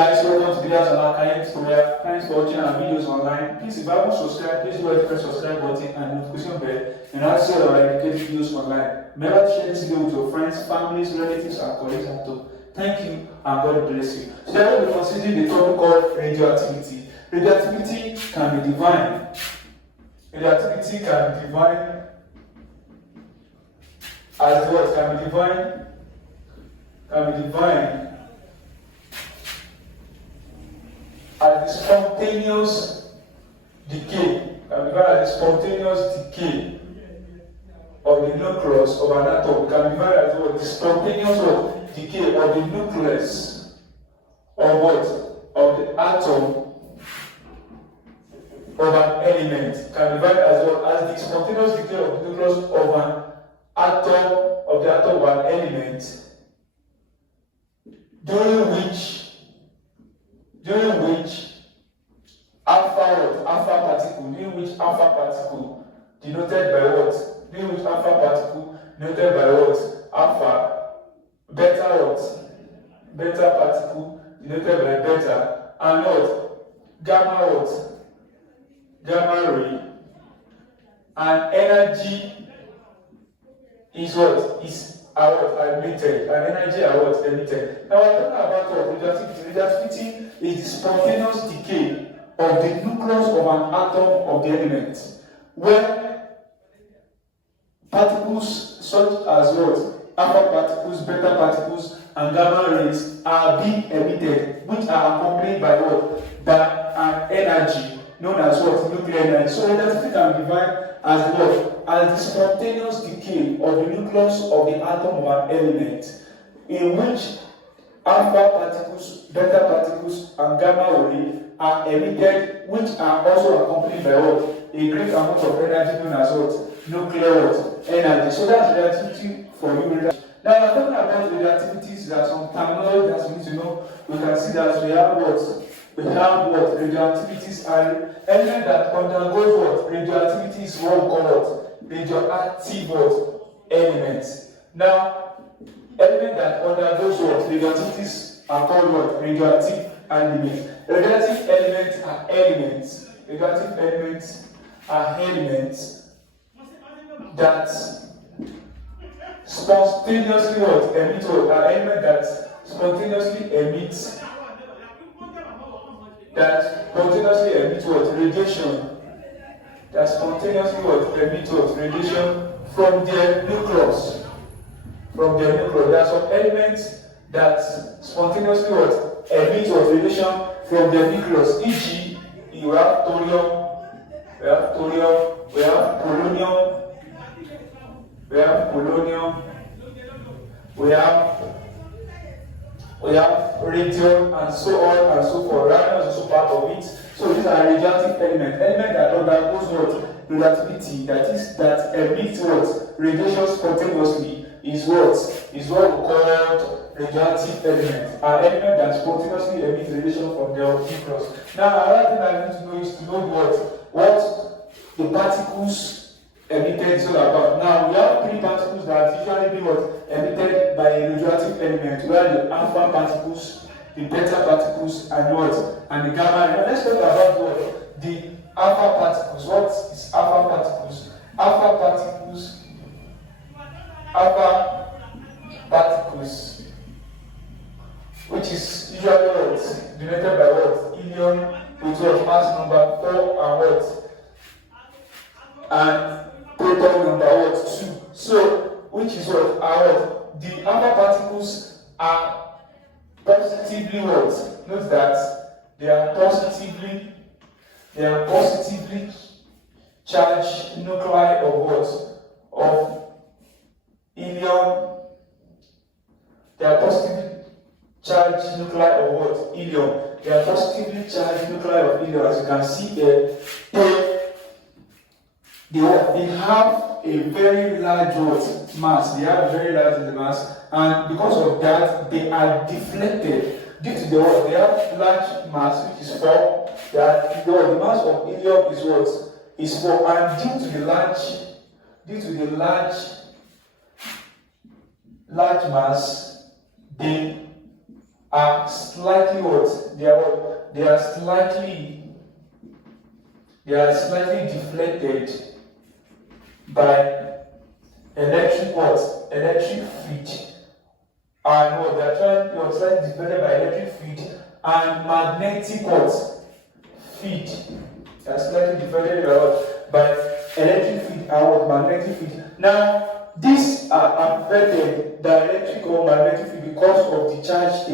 guys, welcome to videos on our tutorial. Thanks for watching our videos online. Please, if you haven't subscribed, please go ahead and press subscribe button and notification bell and also our educated videos online. Remember to share this video with your friends, families, relatives, and colleagues at home. Thank you and God bless you. Today we'll be considering the topic called radioactivity. Radioactivity can be defined. Radioactivity can be defined as what? Can be defined as the spontaneous decay. Can be defined as the spontaneous decay of the nucleus of an atom. Can be defined as what? The spontaneous decay of the nucleus of what? Of the atom of an element. Can be defined as what? As the spontaneous decay of the nucleus of an atom of the atom of an element during which alpha particle denoted by what? During which alpha particle denoted by what? Alpha, beta what? Beta particle denoted by beta, and what? Gamma what? Gamma ray, and energy is what? Is emitted, and energy are what? Emitted. Now we're talking about what? Radioactivity. Radioactivity is the spontaneous decay of the nucleus of an atom of the element, where particles such as what? Alpha particles, beta particles, and gamma rays are being emitted, which are accompanied by what? By an energy known as what? Nuclear energy. So radioactivity can be defined as what? As the spontaneous decay of the nucleus of the atom of an element, in which alpha particles, beta particles, and gamma ray are emitted, which are also accompanied by what? A great amount of energy known as what? Nuclear what? Energy. So that's radioactivity for you. Now we're talking about radioactivities. There are some terminology that we need to know. We can see that we have what? We have what? Radioactivities are element that undergoes what? Radioactivity is what we call what? Radioactive what? Elements. Now, element that undergoes what? Radioactivities are called what? Radioactive elements. Radioactive elements are elements. Radioactive elements are elements that spontaneously what? Emit what? Are elements that spontaneously emit what? Radiation. That spontaneously what? Emit what? Radiation from their nucleus. There are some elements that spontaneously what? Emit what? Radiation from their nucleus. E.g., we have thorium, we have polonium, we have radium, and so on and so forth. Radium is also part of it. So these are radioactive elements. Element that undergoes what? Radioactivity, that emits what? Radiation spontaneously is what? Is what we call radioactive element. An element that spontaneously emits radiation from their nucleus. Now another thing I need to know is to know what the particles emitted is all about. Now we have three particles that usually be what? Emitted by a radioactive element. We have the alpha particles, the beta particles, and what? And the gamma. Now let's talk about what? The alpha particles. What is alpha particles? Alpha particles, which is usually what? Denoted by what? Helium with what? Mass number 4 and what? And proton number what? 2. So, which is what? The alpha particles are positively what? Note that they are positively charged nuclei of what? Of helium. They are positively charged nuclei of what? Helium. They are positively charged nuclei of helium. As you can see here, they have a very large mass. They have a very large mass, and because of that, they are deflected. Due to the what? They have large mass, which is 4. The mass of helium is what? Is 4, and due to the large mass, they are slightly what? They are what? They are slightly deflected by electric what? Electric field. And what? They are trying to slightly deflected by electric field and magnetic what? Field. They are slightly deflected by what? By electric field and what? Magnetic field. Now, these are affected by electric or magnetic field because of the charge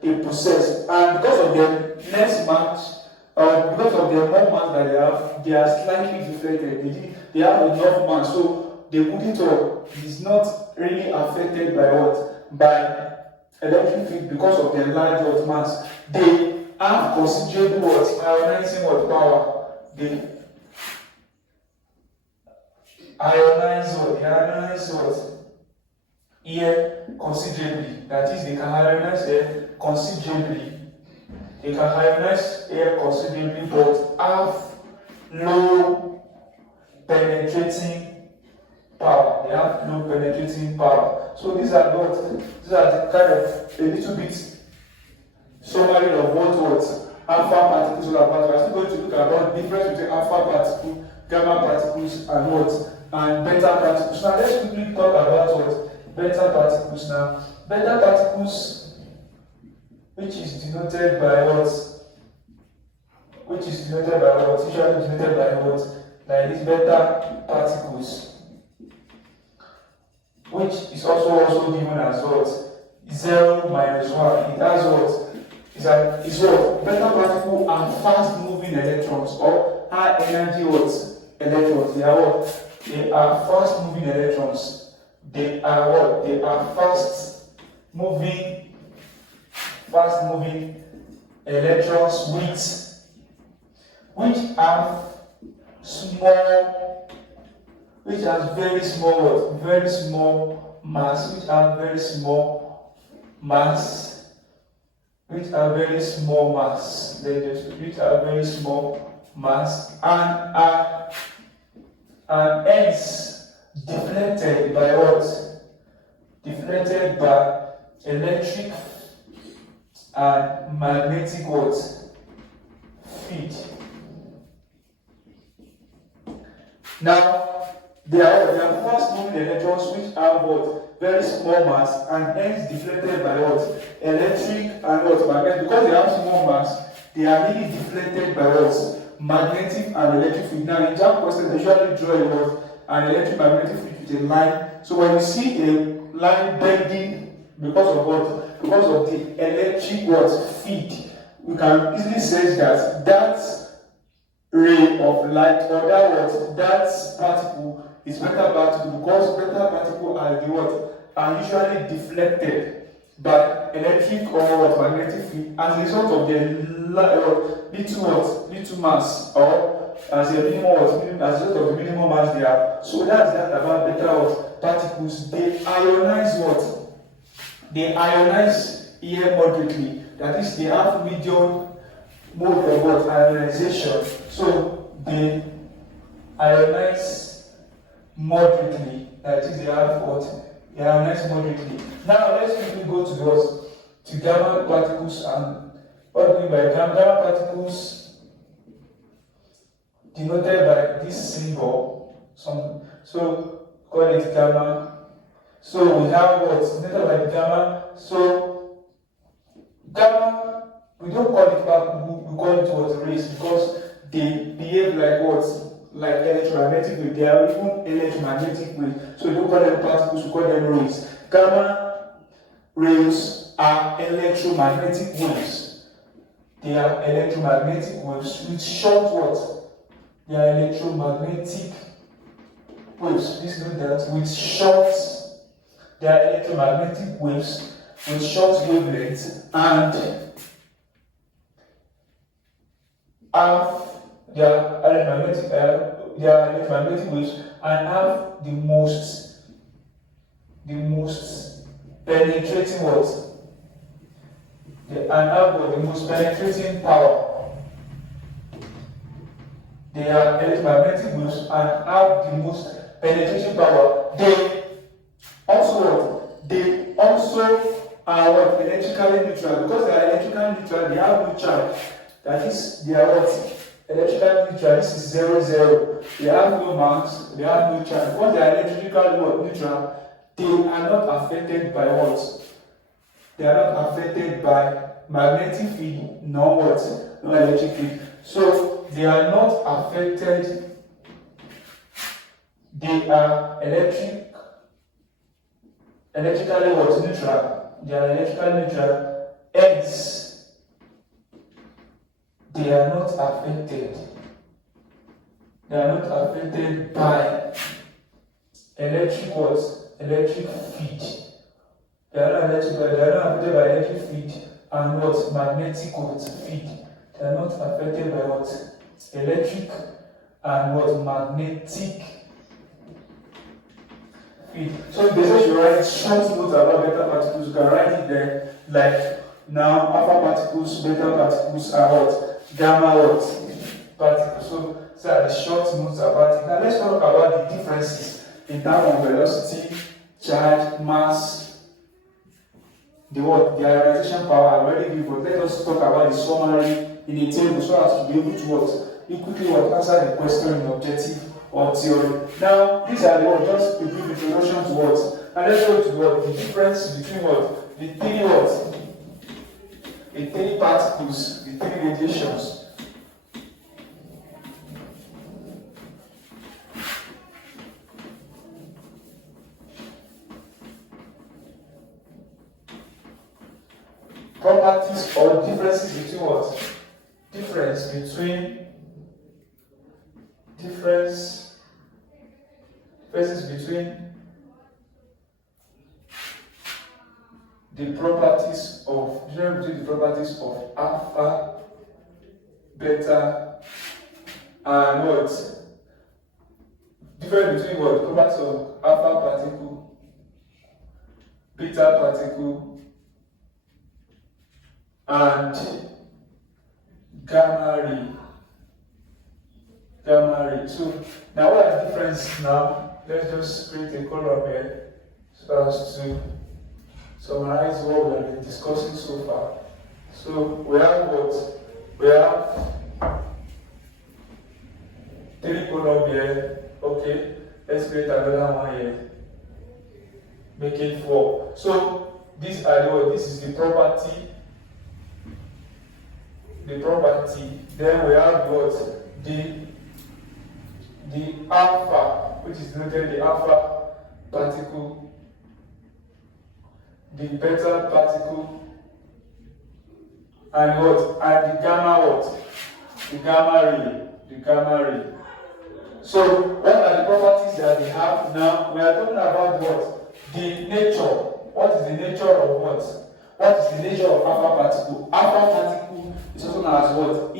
they possess, and because of their less mass, or because of their more mass that they are slightly deflected. They have enough mass, so they wouldn't or is not really affected by what? By electric field because of their large mass. They have considerable ionizing power. They ionize air considerably. That is, they can ionize air considerably. They can ionize air considerably, but have low penetrating power. They have low penetrating power. So these are the kind of a little bit summary of what alpha particles are about. We're still going to look about the difference between alpha particles, gamma particles, and what? And beta particles. Now let's quickly talk about what? Beta particles now. Beta particles, which is denoted by what? Usually denoted by what? Like these beta particles, which is also given as what? 0 minus 1. It has what? Is what? Beta particles are fast moving electrons or high energy electrons. They are what? They are fast moving electrons. They are what? They are fast moving electrons which have very small mass, which have very small mass, and hence deflected by what? Deflected by electric and magnetic what? Field. Now, they are fast moving electrons which have what? Very small mass and hence deflected by what? Electric and what? Magnetic. Because they have small mass, they are really deflected by what? Magnetic and electric field. Now, in jam questions, they usually draw an electric magnetic field with a line. So when you see a line bending because of what? Because of the electric field, we can easily say that ray of light or that particle is beta particle, because beta particle are usually deflected by electric or magnetic field as a result of their little mass, or as a result of the minimum mass they have. So that's that about beta particles. They ionize They ionize air moderately. That is, they have medium mode of ionization. So they ionize moderately. That is, they have They ionize moderately. Now let's quickly go to gamma particles. And what do we mean by gamma particles? Denoted by this symbol. So call it gamma. So we have denoted by gamma. So gamma, we don't call it particle, we call it rays, because they behave like like electromagnetic waves. They are even electromagnetic waves. So we don't call them particles, we call them rays. Gamma rays are electromagnetic waves. They are electromagnetic waves with short They are electromagnetic waves. Please note that with short, they are electromagnetic waves with short wavelengths and they are electromagnetic waves and have the most penetrating the most penetrating power. They are electromagnetic waves and have the most penetration power. They also are what? Electrically neutral. Because they are electrically neutral, they have no charge. That is, they are what? Electrically neutral. This is 0, 0. They have no mass, they have no charge. Because they are electrically neutral, they are not affected by what? They are not affected by magnetic field, nor what? No electric field. So they are not affected. They are electrically what? Neutral. They are electrically neutral. Hence, they are not affected. They are not affected by electric what? Electric field. They are not affected by electric field and what? Magnetic what? Field. They are not affected by what? Electric and what? Magnetic field. So they say you write short notes about beta particles. You can write it there like now alpha particles, beta particles are what? Gamma what? Particles. So are the short notes about it. Now let's talk about the differences in terms of velocity, charge, mass. The ionization power I already give, but let us talk about the summary in a table so as to be able to quickly answer the question in objective or theory. Now, these are the just to give introduction to what. And let's go to the difference between the three particles, the three radiations. Properties or differences between what? Difference between the properties of alpha, beta, and what? Difference between what? Properties of alpha particle, beta particle, and gamma ray. So now what are the differences now? Let's just create a column here so as to summarize what we have been discussing so far. So we have what? We have 3 columns here. Okay, let's create another one here. Make it 4. So these are what? This is the property. Then we have what? The alpha, which is denoted the alpha particle, the beta particle, and what? And the gamma what? The gamma ray. So what are the properties that they have? Now we are talking about what? The nature. What is the nature of what? What is the nature of alpha particle? Alpha particle is also known as what?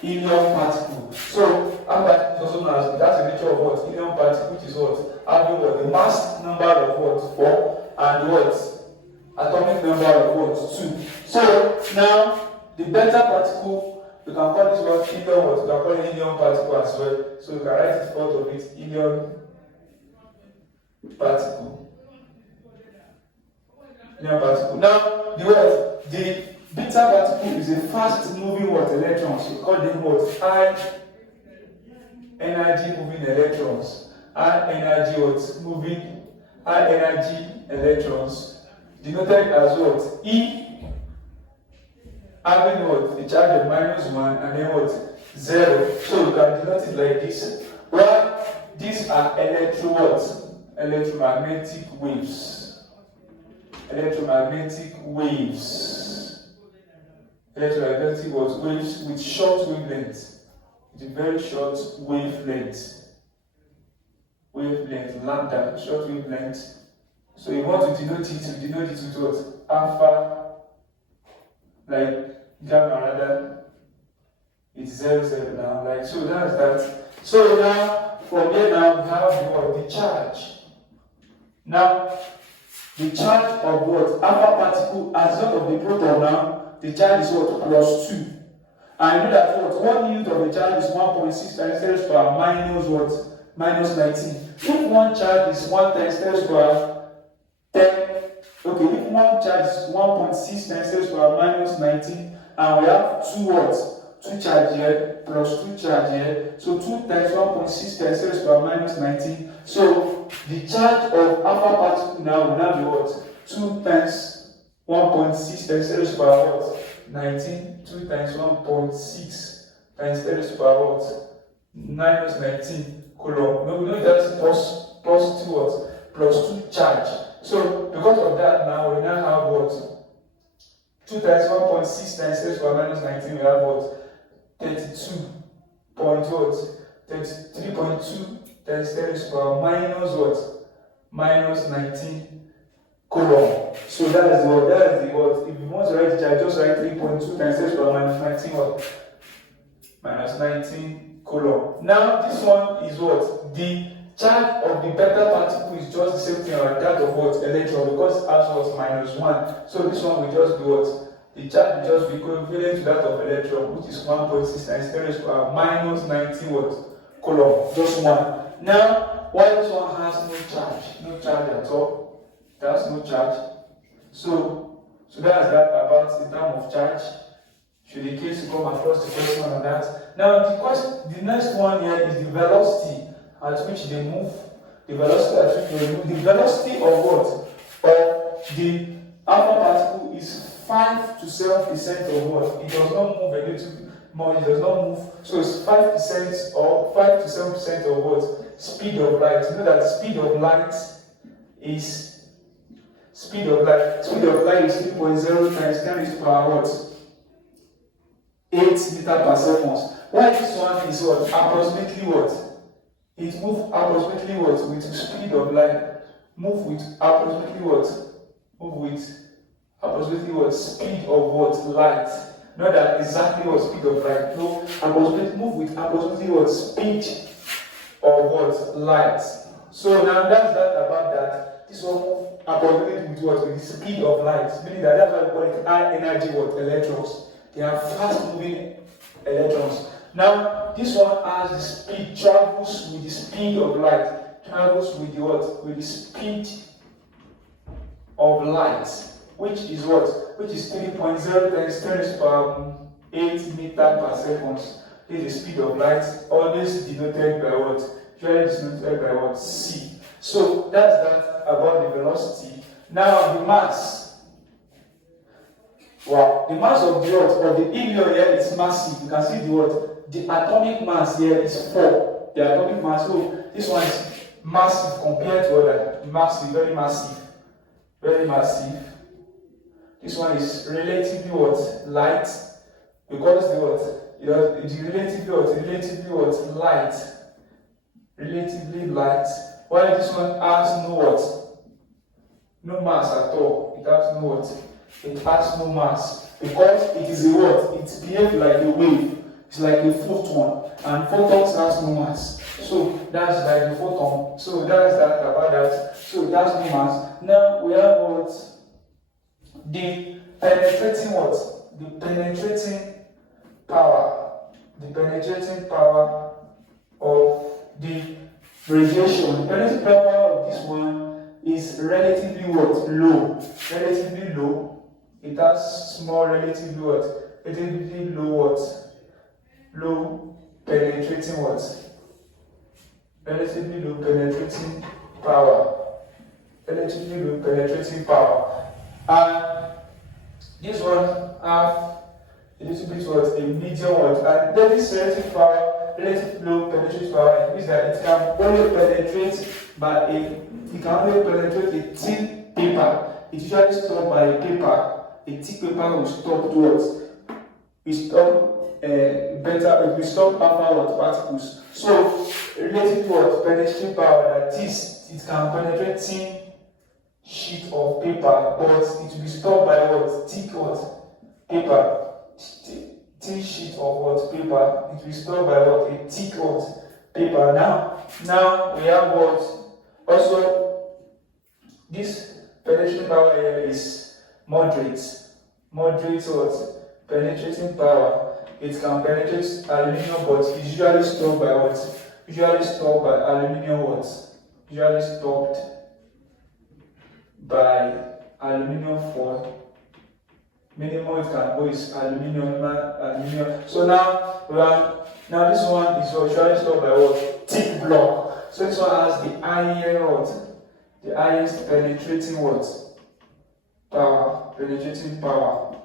Helium particle. So alpha particle is also known as, that's the nature of what? Helium particle, which is what? Having what? The mass number of what? 4 and what? Atomic number of what? 2. So now the beta particle, you can call this what? Helium what? You can call it helium particle as well. So you can write it front of it, helium particle. Now, the beta particle is a fast-moving electrons. We call them what? High energy moving electrons. High energy electrons, denoted as what? E, having what? The charge of -1 and then what? 0. So you can denote it like this. Well, these are electromagnetic waves. Electromagnetic waves with short wavelength, with a very short wavelength, lambda, short wavelength. So you want to denote it with what? Alpha, like gamma rather, it's 0, 0 now, like so. That's that. So now from here now we have the charge. Now the charge of what? Alpha particle as result of the proton now, the charge is what? +2. And you know that what? 1 unit of the charge is 1.6 times 10⁻³ minus what? -19. If one charge is 1 times 10⁻10, okay, if one charge is 1.6 times 10 to the power minus 19, and we have 2 what? 2 charge here plus 2 charge here. So 2 times 1.6 times 10 to the power minus 19. So the charge of alpha particle now will now be what? 2 times 1.6 times 10 to the power what? 19. 2 times 1.6 times 10 to the power what? Minus 19 coulomb. No, we know that's plus 2 what? Plus 2 charge. So because of that now we now have what? 2 times 1.6 times 10 to the power minus 19, we have what? 32 point what? 33.2 times 10 to the power minus what? Minus 19 coulomb. So that is what? That is the what? If you want to write the charge, just write 3.2 times 10 to the power minus 19 what? Minus 19 coulomb. Now this one is what? The charge of the beta particle is just the same thing like that of what? Electron, because it has what? Minus 1. So this one will just be what? The charge will just be equivalent to that of electron, which is 1.6 times 10 to the power minus 19 what? Coulomb. Just 1. Now, why this one has no charge? No charge at all. It has no charge. So that's that about the term of charge. Should the case come across the question on that. Now the next one here is the velocity at which they move. The velocity at which they move. The velocity of what? Of the alpha particle is 5 to 7% of what? It does not move a little more, it does not move. So it's 5% or 5 to 7% of what? Speed of light. You know that the speed of light is 3.0 times 10 to the power what? 8 meters per second. Why this one is what? Approximately what? It moves approximately what? With the speed of light. Move with approximately what? Move with approximately what? Speed of what? Light. Not that exactly what speed of light. No, approximately move with approximately what? Speed of what? Light. So now that's that about that. This one move approximately with what? With the speed of light. Meaning that's why we call it high energy what? Electrons. They are fast moving electrons. Now this one has the speed, travels with the speed of light. Travels with the what? With the speed of light. Which is what? Which is 3.0 times 10 to the power 8 meters per second. This is the speed of light, always denoted by what? Usually denoted by what? C. So that's that about the velocity. Now the mass. Wow, the mass of the earth or the helium here is massive. You can see the what? The atomic mass here is 4. The atomic mass. So this one is massive compared to other. Massive, very massive. Very massive. This one is relatively what? Light. Because the what? It's relatively what? Relatively what? Light. Relatively light. While this one has no what? No mass at all. It has no what? It has no mass. Because it is a what? It behaves like a wave. It's like a photon. And photons has no mass. So that's like the photon. So that's that about that. So that's no mass. Now we have what? The penetrating what? The penetrating power. The penetrating power of the radiation. The penetrating power of this one is relatively what? Low. Relatively low. It has small relatively what? Relatively low what? Low penetrating what? Relatively low penetrating power. Relatively low penetrating power. And this one have a little bit what? A medium what? And then this relative power, relatively low penetrating power, it means that it can only penetrate by it can only penetrate a thin paper. It's usually stopped by a paper. A thick paper will stop towards. We stop better. We stop alpha particles. So relative what? Penetrating power, that is, it can penetrate thin sheet of paper, but it will be stopped by what? Thick what? Paper. Thin sheet of what? Paper. It will be stopped by what? A thick what? Paper. Now we have what? Also, this penetrating power here is moderate. Moderate what? Penetrating power. It can penetrate aluminium, but it's usually stopped by what? Usually stopped by aluminium what? Usually stopped by aluminium foil. Minimum it can go is aluminium. So now this one is usually stored by what? Thick block. So this one has the iron what? The highest penetrating what? Power. Penetrating power.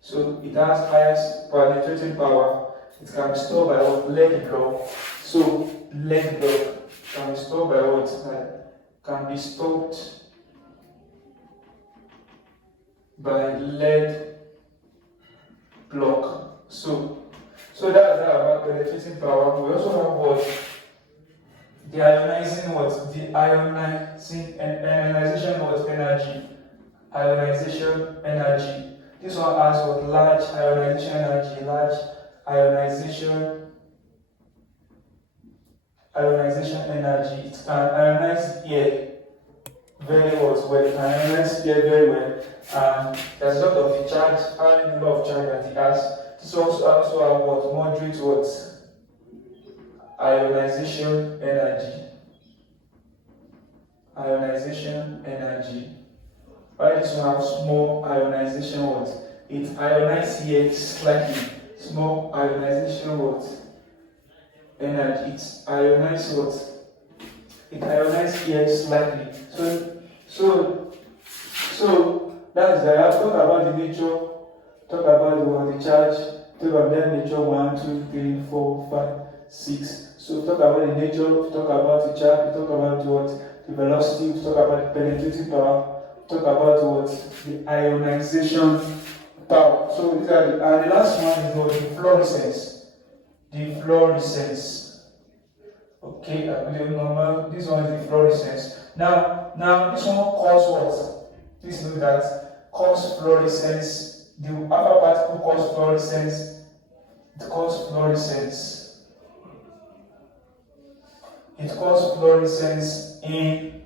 So it has highest penetrating power. It can be stored by what? Lead block. So lead block can be stored by what? Can be stored by lead block. So that's about penetrating power. We also have what? The ionizing what? The ionization what? Energy. Ionization energy. This one has what? Large ionization energy. Large ionization energy. It can ionize air very well. It can ionize air very well. And there's a lot of the charge, high number of charge that it has. This also have what? Moderate what? Ionization energy. Ionization energy. Why this one have small ionization what? It ionizes here slightly. Small ionization what? Energy. It ionizes what? It ionizes here slightly. So that is I have talked about the nature, talk about the charge, talk about the nature 1, 2, 3, 4, 5, 6. So talk about the nature, talk about the charge, talk about what? The velocity, talk about the penetrating power, talk about what? The ionization power. So these are and the last one is what? The fluorescence. The fluorescence. Okay, I believe normal. This one is the fluorescence. Now this one causes what? Please note that cause fluorescence. The upper particle cause fluorescence. It causes fluorescence. It causes fluorescence in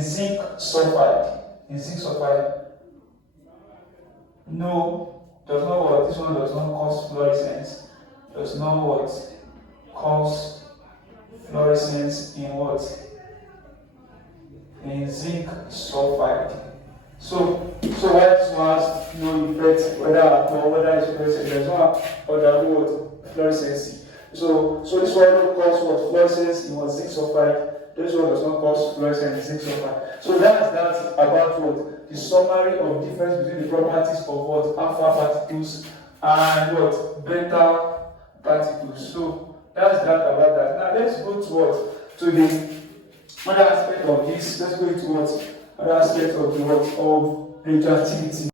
zinc sulfide. In zinc sulfide. No, does not what? This one does not cause fluorescence. Does not what? Cause fluorescence in what? In zinc sulfide. So why this one has no effect whether at all, whether it's fluorescent, there's no other what? Fluorescence. So this one will cause what? Fluorescence in what? Zinc sulfide. This one does not cause fluorescence in zinc sulfide. So that's about what? The summary of difference between the properties of what? Alpha particles and what? Beta particles. So that's about that. Now let's go to what? To the other aspect of this. Let's go into what? Other aspect of the what? Of radioactivity.